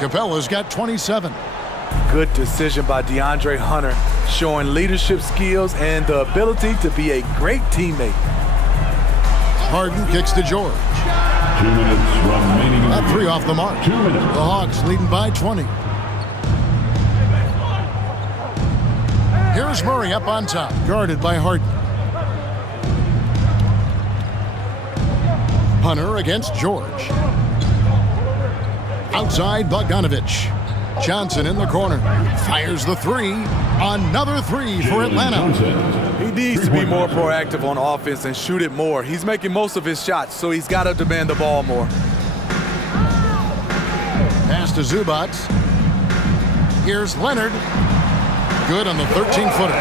Capella's got 27. Good decision by DeAndre Hunter, showing leadership skills and the ability to be a great teammate. Harden kicks to George. 2 minutes remaining. That 3 off the mark. 2 minutes. The Hawks leading by 20. Here's Murray up on top, guarded by Harden. Hunter against George. Outside Bogdanovich. Johnson in the corner. Fires the three. Another three for Atlanta. He needs to be more proactive on offense and shoot it more. He's making most of his shots, so he's got to demand the ball more. Pass to Zubac. Here's Leonard. Good on the 13-footer.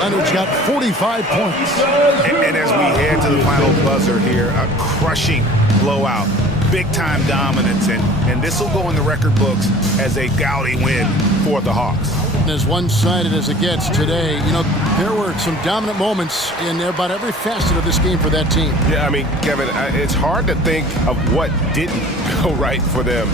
Leonard's got 45 points. And as we head to the final buzzer here, a crushing blowout, big-time dominance, and this will go in the record books as a gaudy win for the Hawks. And as one-sided as it gets today, you know, there were some dominant moments in about every facet of this game for that team. Yeah, I mean, Kevin, it's hard to think of what didn't go right for them.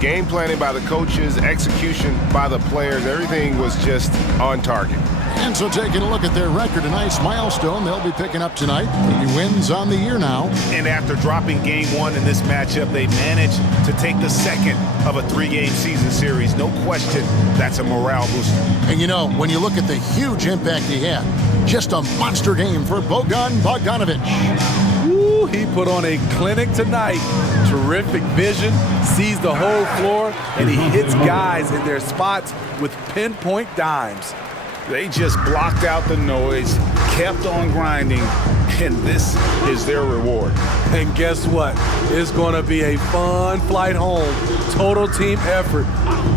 Game planning by the coaches, execution by the players, everything was just on target. And so taking a look at their record, a nice milestone they'll be picking up tonight. 30 wins on the year now. And after dropping game one in this matchup, they managed to take the second of a 3-game season series. No question, that's a morale booster. And you know, when you look at the huge impact he had, just a monster game for Bogdanovich. Ooh, he put on a clinic tonight. Terrific vision, sees the whole floor, and he hits guys in their spots with pinpoint dimes. They just blocked out the noise, kept on grinding, and this is their reward. And guess what? It's going to be a fun flight home. Total team effort.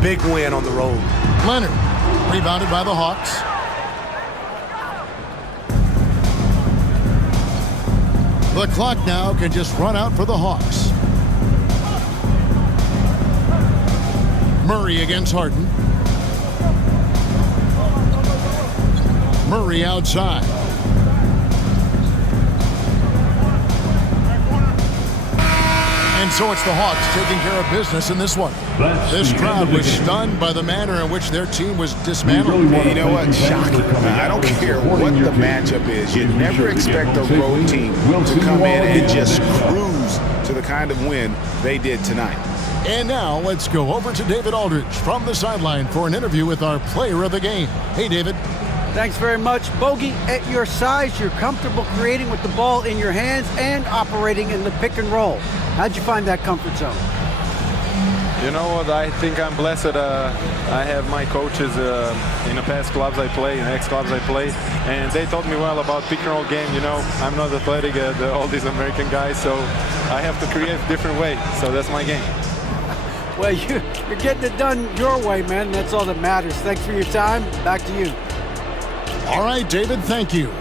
Big win on the road. Leonard, rebounded by the Hawks. The clock now can just run out for the Hawks. Murray against Harden. Murray outside. And so it's the Hawks taking care of business in this one. This crowd was stunned by the manner in which their team was dismantled. And you know what? Shocking. I don't care what the matchup is. You never expect a road team to come in and just cruise to the kind of win they did tonight. And now let's go over to David Aldridge from the sideline for an interview with our player of the game. Hey, David. Thanks very much. Bogey, at your size, you're comfortable creating with the ball in your hands and operating in the pick and roll. How'd you find that comfort zone? You know what, I think I'm blessed. I have my coaches in the past clubs I play, in ex-clubs I play, and they taught me well about pick and roll game. You know, I'm not athletic as all these American guys, so I have to create a different way. So that's my game. Well, you're getting it done your way, man. That's all that matters. Thanks for your time. Back to you. All right, David, thank you.